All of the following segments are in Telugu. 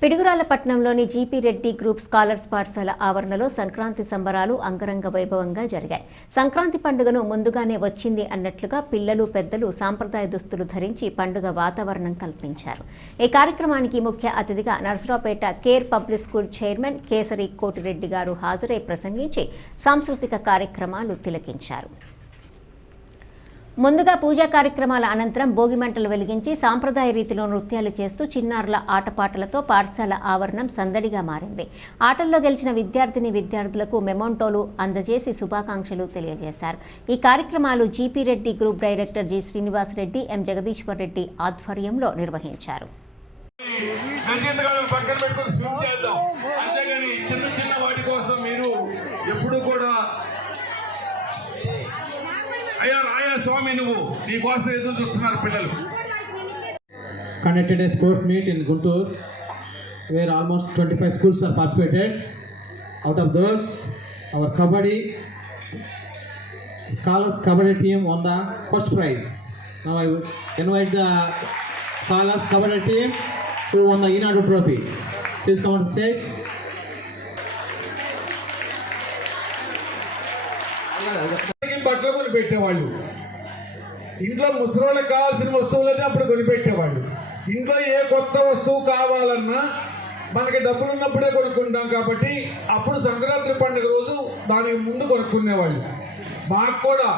పిడుగురాళ్లపట్నంలోని జీపీ రెడ్డి గ్రూప్ స్కాలర్స్ పాఠశాల ఆవరణలో సంక్రాంతి సంబరాలు అంగరంగ వైభవంగా జరిగాయి. సంక్రాంతి పండుగను ముందుగానే వచ్చింది అన్నట్లుగా పిల్లలు పెద్దలు సాంప్రదాయ దుస్తులు ధరించి పండుగ వాతావరణం కల్పించారు. ఈ కార్యక్రమానికి ముఖ్య అతిథిగా Narasaraopet care public school chairman kesari Koti Reddy గారు హాజరై ప్రసంగించి సాంస్కృతిక కార్యక్రమాలు తిలకించారు. ముందుగా పూజా కార్యక్రమాల అనంతరం భోగిమంటలు వెలిగించి సాంప్రదాయ రీతిలో నృత్యాలు చేస్తూ చిన్నారుల ఆటపాటలతో పాఠశాల ఆవరణం సందడిగా మారింది. ఆటల్లో గెలిచిన విద్యార్థులకు మెమోంటోలు అందజేసి శుభాకాంక్షలు తెలియజేశారు. ఈ కార్యక్రమాలు GP Reddy group director G Srinivasareddy, M Jagadishwar Reddy ఆధ్వర్యంలో నిర్వహించారు. Conducted a sports meet in Guntur where almost 25 schools are participated. Out of those, our Kabaddi Scholars Kabaddi team won the first prize. Now I invite the Scholars Kabaddi team who won the Inadu trophy. Please come on stage. బట్టలు కొనిపెట్టేవాళ్ళు, ఇంట్లో ముసలోళ్ళకి కావాల్సిన వస్తువులైతే అప్పుడు కొనిపెట్టేవాళ్ళు. ఇంట్లో ఏ కొత్త వస్తువు కావాలన్నా మనకి డబ్బులు ఉన్నప్పుడే కొనుక్కుంటాం కాబట్టి అప్పుడు సంక్రాంతి పండుగ రోజు దానికి ముందు కొనుక్కునేవాళ్ళు. మాకు కూడా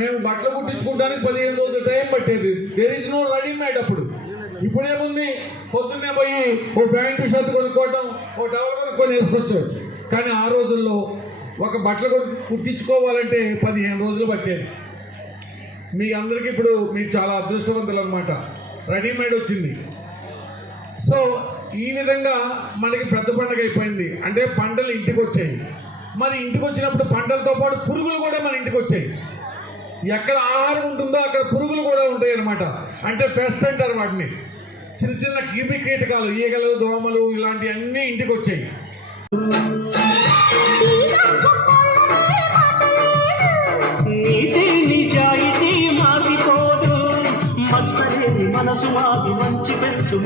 మేము బట్టలు కుట్టించుకోవడానికి 15 రోజులు టైం పట్టేది. There is no readymade. అప్పుడు ఇప్పుడేముంది, పొద్దున్నే పోయి ఓ ప్యాంటు షర్ట్ కొనుక్కోవటం, ఓ టవల్ కొనుక్కొని వేసుకొచ్చేవచ్చు. కానీ ఆ రోజుల్లో ఒక బట్టలు కుట్టించుకోవాలంటే 15 రోజులు పట్టేది. మీ అందరికీ ఇప్పుడు మీరు చాలా అదృష్టవంతులు అన్నమాట, రెడీమేడ్ వచ్చింది. సో ఈ విధంగా మనకి పెద్ద పండుగ అయిపోయింది. అంటే పంటలు ఇంటికి వచ్చాయి. మరి ఇంటికి వచ్చినప్పుడు పంటలతో పాటు పురుగులు కూడా మన ఇంటికి వచ్చాయి. ఎక్కడ ఆహారం ఉంటుందో అక్కడ పురుగులు కూడా ఉంటాయి అన్నమాట. అంటే పెస్ట్ అంటారు వాటిని. చిన్న చిన్న క్రిమి కీటకాలు, ఈగలు, దోమలు ఇలాంటివన్నీ ఇంటికి వచ్చాయి. మనసు మాది మంచి పెంచు